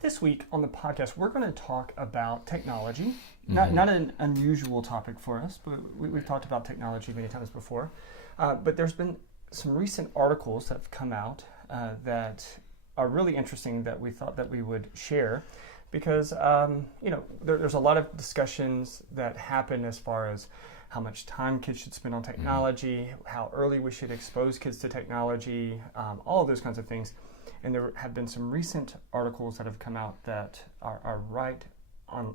This week on the podcast, we're going to talk about technology. Not an unusual topic for us, but we've talked about technology many times before. But there's been some recent articles that have come out that are really interesting that we thought that we would share because, there's a lot of discussions that happen as far as how much time kids should spend on technology, how early we should expose kids to technology, all of those kinds of things. And there have been some recent articles that have come out that are right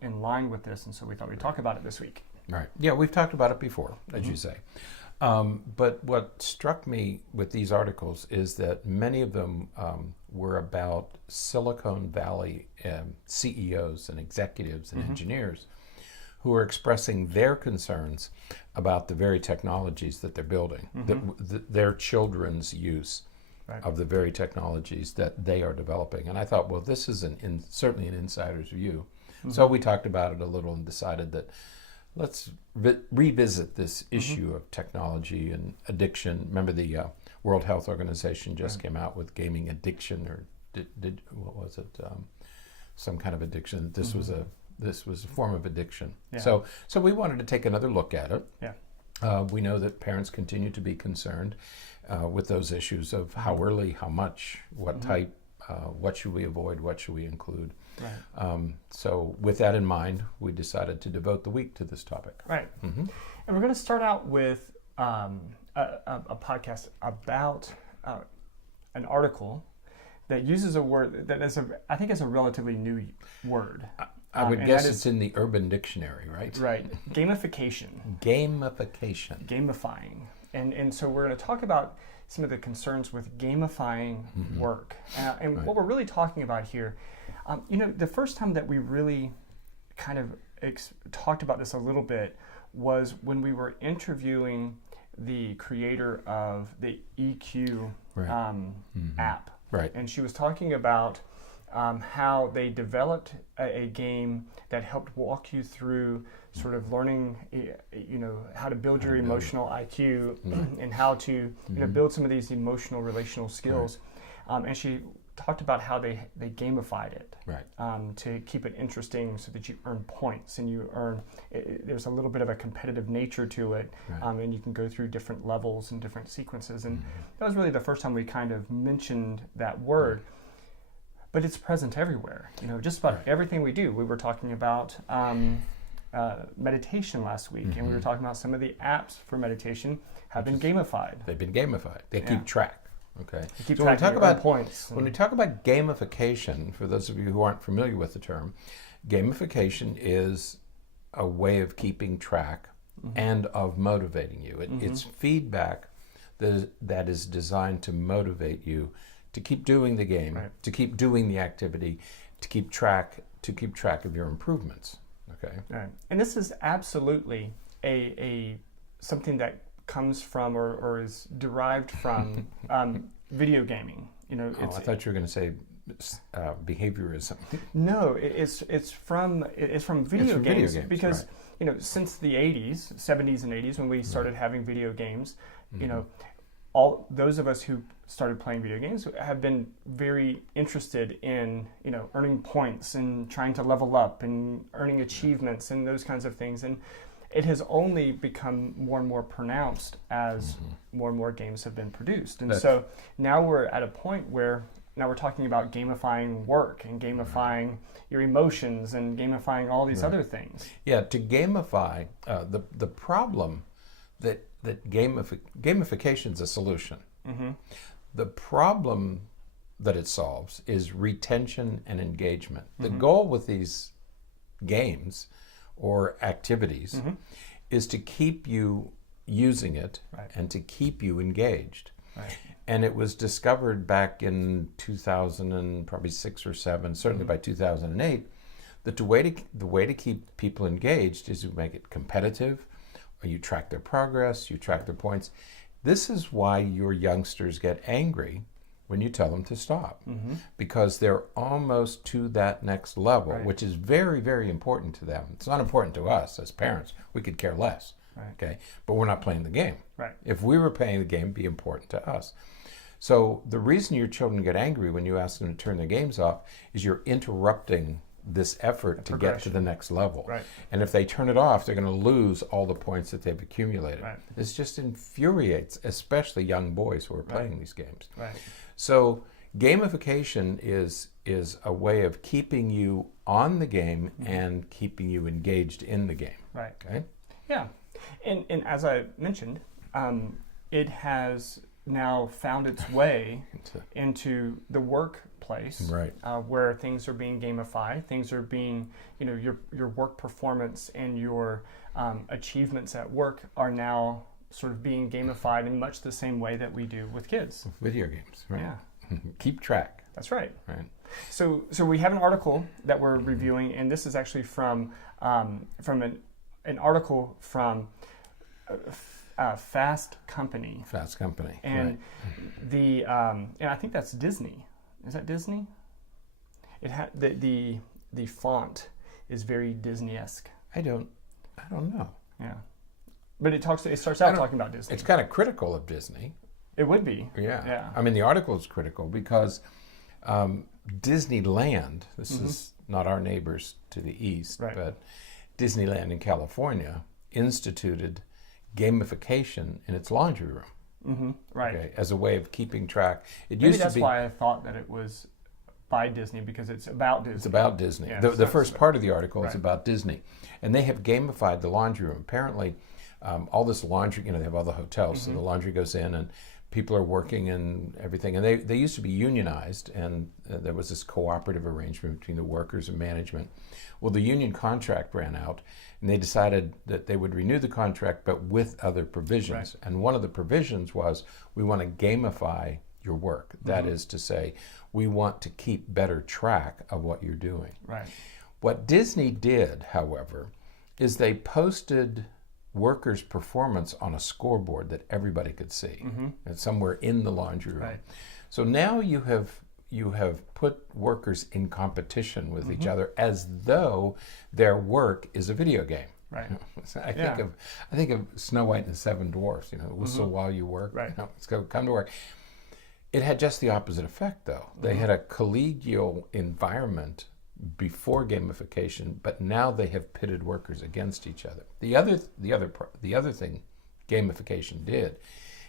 in line with this, and so we thought we'd talk about it this week. Right. Yeah, we've talked about it before, as you say. But what struck me with these articles is that many of them were about Silicon Valley CEOs and executives and engineers who are expressing their concerns about the very technologies that they're building, their children's use of the very technologies that they are developing. And I thought, well, this is certainly an insider's view. So we talked about it a little and decided that let's revisit this issue of technology and addiction. Remember the World Health Organization just came out with gaming addiction, or what was it? Some kind of addiction. This was a form of addiction. Yeah. So we wanted to take another look at it. Yeah. We know that parents continue to be concerned with those issues of how early, how much, what type, what should we avoid, what should we include. Right. So with that in mind, we decided to devote the week to this topic. Right. And we're going to start out with a podcast about an article that uses a word that I think is a relatively new word. I would guess it's in the Urban Dictionary, right? Right. Gamification. Gamification. Gamifying. And so we're going to talk about some of the concerns with gamifying work. And what we're really talking about here, the first time that we really kind of talked about this a little bit was when we were interviewing the creator of the EQ app. Right. And she was talking about how they developed a game that helped walk you through sort of learning, how to build your emotional IQ and how to build some of these emotional relational skills. Right. And she talked about how they gamified it to keep it interesting so that you earn points and you earn, there's a little bit of a competitive nature to it, and you can go through different levels and different sequences. And that was really the first time we kind of mentioned that word. But it's present everywhere. Just about everything we do. We were talking about meditation last week, and we were talking about some of the apps for meditation have been gamified. They've been gamified. They keep track. Okay. They keep track of your points. When we talk about gamification, for those of you who aren't familiar with the term, gamification is a way of keeping track and of motivating you. It's feedback that is designed to motivate you to keep doing the game, to keep doing the activity, to keep track of your improvements. Okay. Right. And this is absolutely a something that comes from or is derived from video gaming. I thought you were going to say behaviorism. No, it's from video games because since the 70s and 80s when we started having video games, all those of us who started playing video games have been very interested in, earning points and trying to level up and earning achievements and those kinds of things. And it has only become more and more pronounced as more and more games have been produced. And so now we're at a point where now we're talking about gamifying work and gamifying your emotions and gamifying all these other things. Yeah, to gamify, the problem that gamification is a solution. The problem that it solves is retention and engagement. The goal with these games or activities is to keep you using it and to keep you engaged. Right. And it was discovered back in 2000 and probably 6 or 7, certainly by 2008, that the way to keep people engaged is to make it competitive, or you track their progress, you track their points. This is why your youngsters get angry when you tell them to stop, because they're almost to that next level, which is very, very important to them. It's not important to us as parents. We could care less, okay? But we're not playing the game. Right. If we were playing the game, it'd be important to us. So the reason your children get angry when you ask them to turn their games off is you're interrupting this effort to get to the next level. Right. And if they turn it off, they're going to lose all the points that they've accumulated. Right. This just infuriates, especially young boys who are playing these games. Right. So gamification is a way of keeping you on the game and keeping you engaged in the game. Right. Okay? Yeah. And as I mentioned, it has now found its way into the workplace, Right. Where things are being gamified, things are being, your work performance and your achievements at work are now sort of being gamified in much the same way that we do with kids. Video games, right? Yeah. Keep track. That's right. Right. So we have an article that we're reviewing, and this is actually from an article from Fast Company. Fast Company. And right. And I think that's Disney. Is that Disney? It the font is very Disney-esque. I don't know. Yeah, but it starts out talking about Disney. It's kind of critical of Disney. It would be. Yeah. Yeah. I mean, the article is critical because Disneyland. This is not our neighbors to the east, right. but Disneyland in California instituted gamification in its laundry room. Mm-hmm. Right. Okay, as a way of keeping track. Maybe that's why I thought that it was by Disney, because it's about Disney. It's about Disney. Yeah, the first part of the article right. is about Disney. And they have gamified the laundry room. Apparently, all this laundry, they have all the hotels, so the laundry goes in and people are working and everything. And they used to be unionized, and there was this cooperative arrangement between the workers and management. Well, the union contract ran out, and they decided that they would renew the contract, but with other provisions. Right. And one of the provisions was, we want to gamify your work. That is to say, we want to keep better track of what you're doing. Right. What Disney did, however, is they posted workers' performance on a scoreboard that everybody could see, and somewhere in the laundry room. Right. So now you have put workers in competition with each other as though their work is a video game. Right. So I think of Snow White and the Seven Dwarfs. Whistle while you work. Right. Let's come to work. It had just the opposite effect, though. They had a collegial environment before gamification, but now they have pitted workers against each other. The other thing gamification did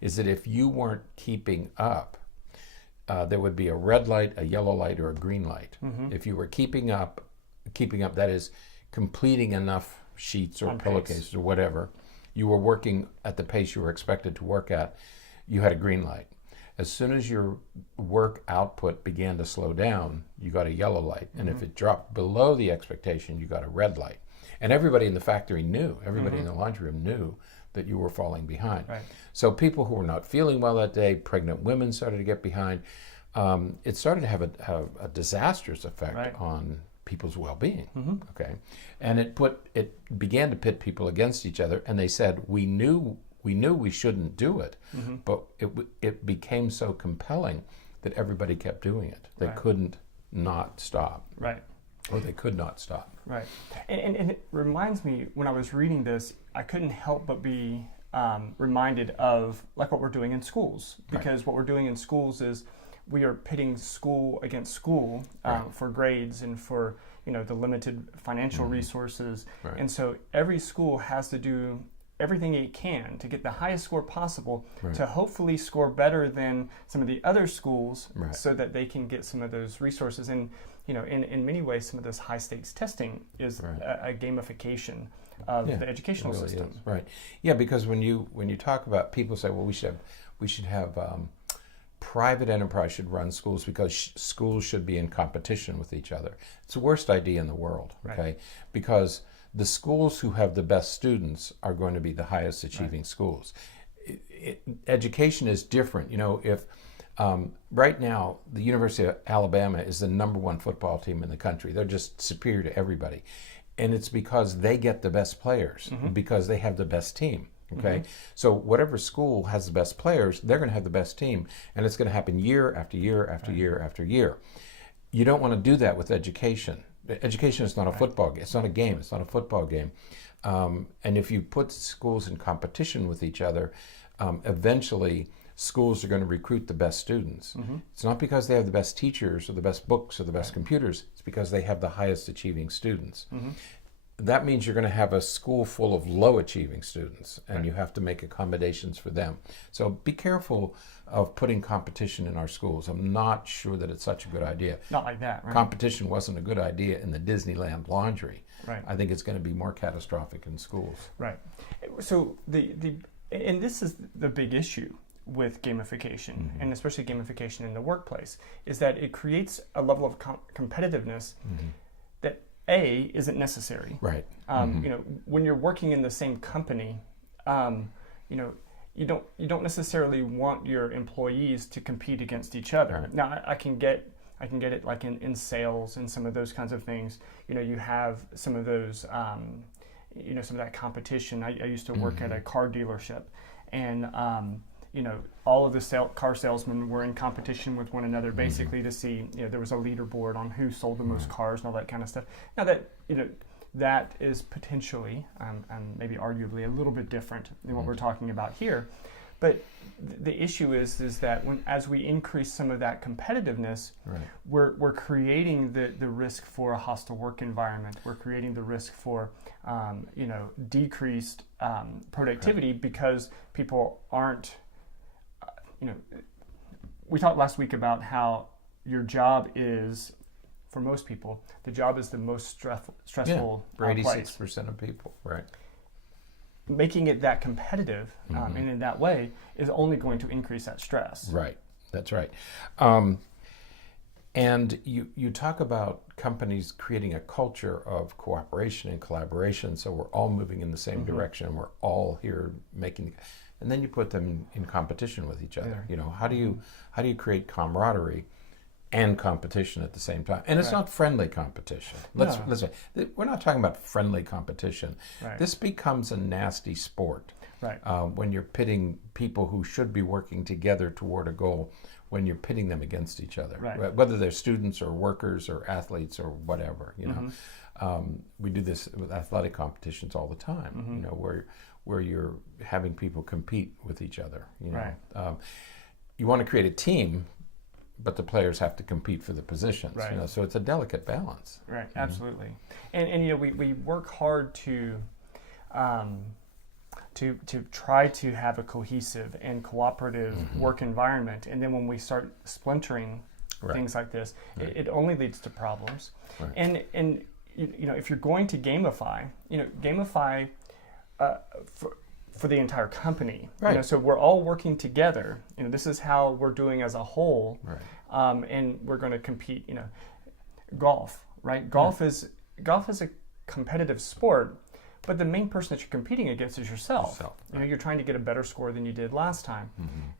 is that if you weren't keeping up, there would be a red light, a yellow light, or a green light. If you were keeping up, that is completing enough sheets or pillowcases or whatever, you were working at the pace you were expected to work at, you had a green light. As soon as your work output began to slow down, you got a yellow light. And if it dropped below the expectation, you got a red light. And everybody in the factory knew, everybody in the laundry room knew that you were falling behind. Right. So people who were not feeling well that day, pregnant women started to get behind. It started to have a disastrous effect on people's well-being. Okay, and it began to pit people against each other. And they said, we knew we shouldn't do it, but it became so compelling that everybody kept doing it. They couldn't not stop. Right. Or they could not stop. Right. And it reminds me, when I was reading this, I couldn't help but be reminded of like what we're doing in schools. Because what we're doing in schools is we are pitting school against school for grades and for the limited financial resources. Right. And so every school has to do everything it can to get the highest score possible to hopefully score better than some of the other schools so that they can get some of those resources. And in many ways, some of this high stakes testing is a gamification of the educational system. Is. Right. Yeah, because when you talk about, people say, well, we should have private enterprise should run schools because schools should be in competition with each other. It's the worst idea in the world. Okay, because the schools who have the best students are going to be the highest achieving schools. Education is different. If right now the University of Alabama is the #1 football team in the country, they're just superior to everybody. And it's because they get the best players, because they have the best team. Okay, so whatever school has the best players, they're going to have the best team. And it's going to happen year after year after year after year. You don't want to do that with education. Education is not a football game. It's not a game. It's not a football game. And if you put schools in competition with each other, eventually schools are going to recruit the best students. It's not because they have the best teachers or the best books or the best computers. It's because they have the highest achieving students. That means you're going to have a school full of low achieving students, and you have to make accommodations for them. So be careful of putting competition in our schools. I'm not sure that it's such a good idea. Not like that, right? Competition wasn't a good idea in the Disneyland laundry. Right. I think it's going to be more catastrophic in schools. Right. So and this is the big issue with gamification, and especially gamification in the workplace, is that it creates a level of competitiveness that isn't necessary. Right. You know, when you're working in the same company, you know, you don't necessarily want your employees to compete against each other. Right. Now, I can get it like in sales and some of those kinds of things. You know, you have some of those, you know, some of that competition. I used to work at a car dealership, and you know, all of the car salesmen were in competition with one another, basically to see, you know, there was a leaderboard on who sold the most cars and all that kind of stuff. Now that, you know, that is potentially, maybe arguably, a little bit different than what we're talking about here. But the issue is that as we increase some of that competitiveness, we're creating the risk for a hostile work environment. We're creating the risk for you know, decreased productivity because people aren't. You know, we talked last week about how your job is, for most people, the job is the most stressful for 86% place. of people, right? Making it that competitive and in that way is only going to increase that stress. Right, that's right. And you talk about companies creating a culture of cooperation and collaboration, so we're all moving in the same direction, we're all here making, and then you put them in competition with each other. You know, how do you create camaraderie and competition at the same time? And it's not friendly competition. Let's say we're not talking about friendly competition. This becomes a nasty sport. When you're pitting people who should be working together toward a goal, when you're pitting them against each other, whether they're students or workers or athletes or whatever. You know, we do this with athletic competitions all the time. You know, where you're having people compete with each other. You know, you want to create a team, but the players have to compete for the positions. You know, so it's a delicate balance. Right, absolutely. And you know, we work hard to try to have a cohesive and cooperative work environment, and then when we start splintering things like this, it only leads to problems. And you know, if you're going to gamify, you know, gamify for the entire company. You know, so we're all working together. You know, this is how we're doing as a whole. And we're going to compete. You know, golf, right? Golf is a competitive sport, but the main person that you're competing against is yourself. You know, you're trying to get a better score than you did last time.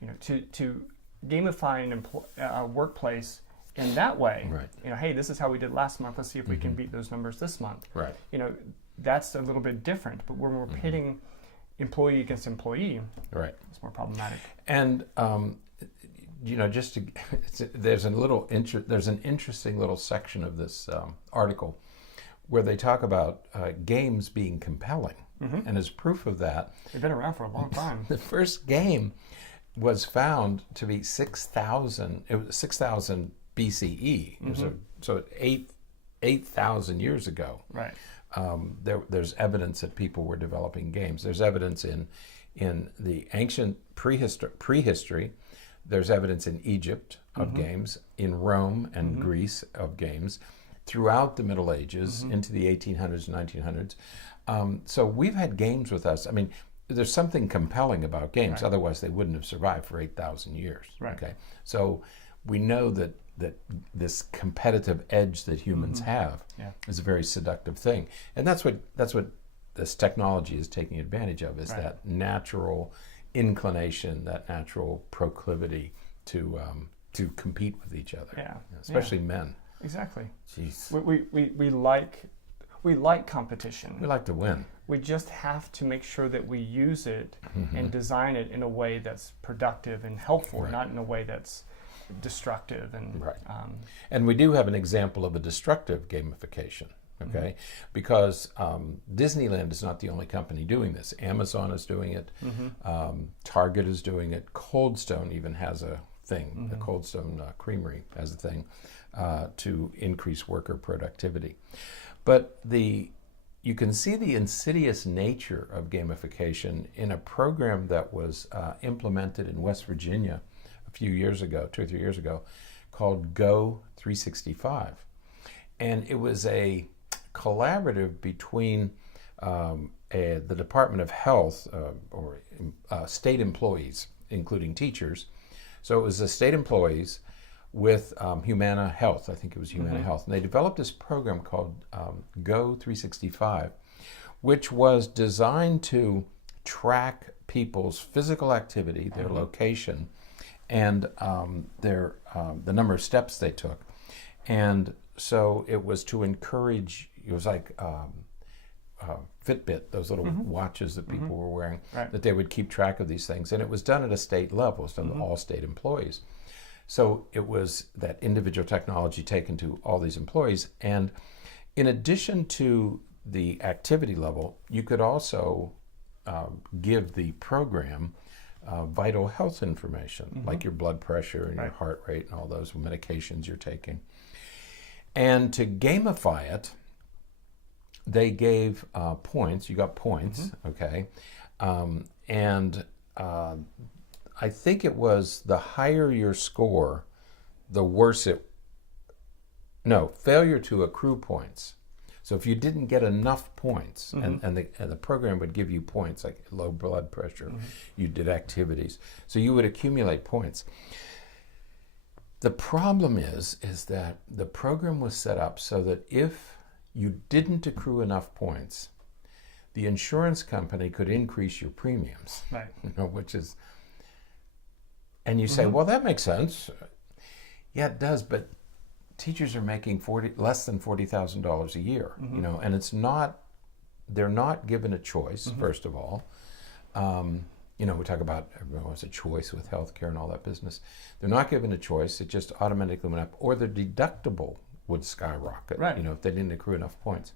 You know, to gamify a workplace in that way. You know, hey, this is how we did last month. Let's see if we can beat those numbers this month. You know, that's a little bit different. But when we're pitting employee against employee, it's more problematic. And you know, there's an interesting little section of this article where they talk about games being compelling, and as proof of that, they've been around for a long time. The first game was found to be 6,000. It was 6,000 BCE. So 8,000 years ago. There's evidence that people were developing games. There's evidence in the ancient prehistory. There's evidence in Egypt of games, in Rome and Greece of games, throughout the Middle Ages into the 1800s and 1900s. So we've had games with us. I mean, there's something compelling about games. Otherwise, they wouldn't have survived for 8,000 years. Okay, so we know that this competitive edge that humans have is a very seductive thing, and that's what this technology is taking advantage of. Is that natural inclination, that natural proclivity to compete with each other, especially men. Exactly. Jeez. We like competition. We like to win. We just have to make sure that we use it and design it in a way that's productive and helpful, not in a way that's destructive. And and we do have an example of a destructive gamification. okay? Because Disneyland is not the only company doing this. Amazon is doing it. Target is doing it. Cold Stone even has a thing. The Cold Stone Creamery has a thing to increase worker productivity. But you can see the insidious nature of gamification in a program that was implemented in West Virginia a few years ago, 2 or 3 years ago, called Go 365. And it was a collaborative between the Department of Health or state employees, including teachers. So it was the state employees with Humana Health, I think it was Humana Health, and they developed this program called Go 365, which was designed to track people's physical activity, their location, and the number of steps they took. And so it was to encourage, it was like Fitbit, those little watches that people were wearing, that they would keep track of these things. And it was done at a state level, it was done to all state employees. So it was that individual technology taken to all these employees. And in addition to the activity level, you could also give the program vital health information, like your blood pressure and your heart rate and all those medications you're taking. And to gamify it, they gave points. You got points, okay? I think it was the higher your score, the worse failure to accrue points. So if you didn't get enough points, and the program would give you points, like low blood pressure, you did activities, so you would accumulate points. The problem is that the program was set up so that if you didn't accrue enough points, the insurance company could increase your premiums, which is... And you say, well, that makes sense. Yeah, it does, but teachers are making less than $40,000 a year, and they're not given a choice, first of all. We talk about everyone wants a choice with healthcare and all that business. They're not given a choice. It just automatically went up, or their deductible would skyrocket, if they didn't accrue enough points.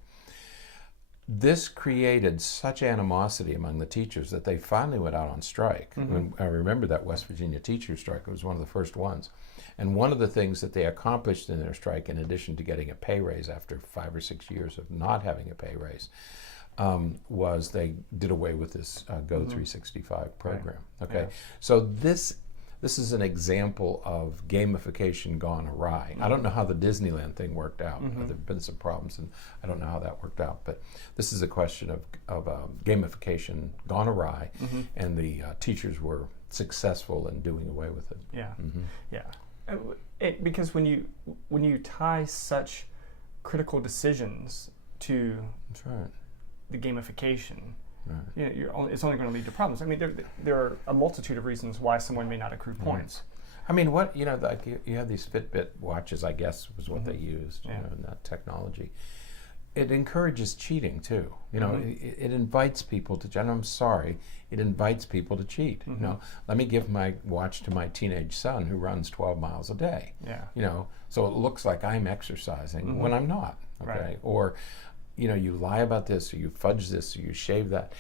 This created such animosity among the teachers that they finally went out on strike. I remember that West Virginia teacher strike. It was one of the first ones. And one of the things that they accomplished in their strike, in addition to getting a pay raise after 5 or 6 years of not having a pay raise, was they did away with this Go 365 program. Okay, so this is an example of gamification gone awry. I don't know how the Disneyland thing worked out. There have been some problems, and I don't know how that worked out. But this is a question of gamification gone awry, and the teachers were successful in doing away with it. Because when you tie such critical decisions to the gamification, it's only going to lead to problems. I mean, there are a multitude of reasons why someone may not accrue points. I mean, you have these Fitbit watches, I guess, was what they used, in that technology. It encourages cheating too. It invites people to. And I'm sorry, it invites people to cheat. Let me give my watch to my teenage son who runs 12 miles a day. So it looks like I'm exercising when I'm not. Okay, or you lie about this, or you fudge this, or you shave that.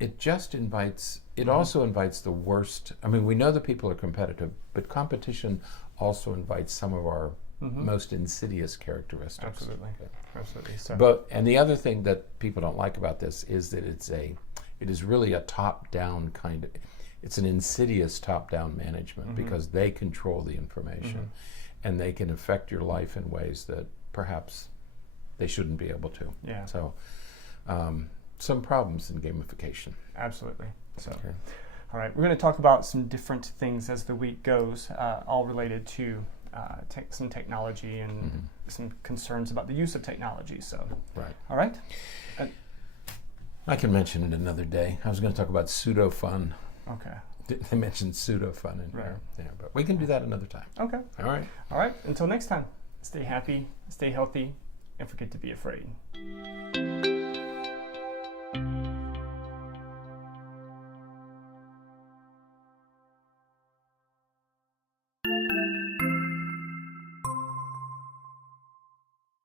It just invites, it also invites the worst. I mean, we know that people are competitive, but competition also invites some of our most insidious characteristics. Absolutely. Absolutely. So. And the other thing that people don't like about this is that it is really a top-down kind of, it's an insidious top-down management, because they control the information and they can affect your life in ways that perhaps they shouldn't be able to. So some problems in gamification. Absolutely. So, all right, we're going to talk about some different things as the week goes, all related to some technology and some concerns about the use of technology. So, all right. I can mention it another day. I was going to talk about pseudo fun. Okay. They mentioned pseudo fun in here. Yeah, but we can do that another time. Okay. All right. All right. Until next time, stay happy, stay healthy, and forget to be afraid.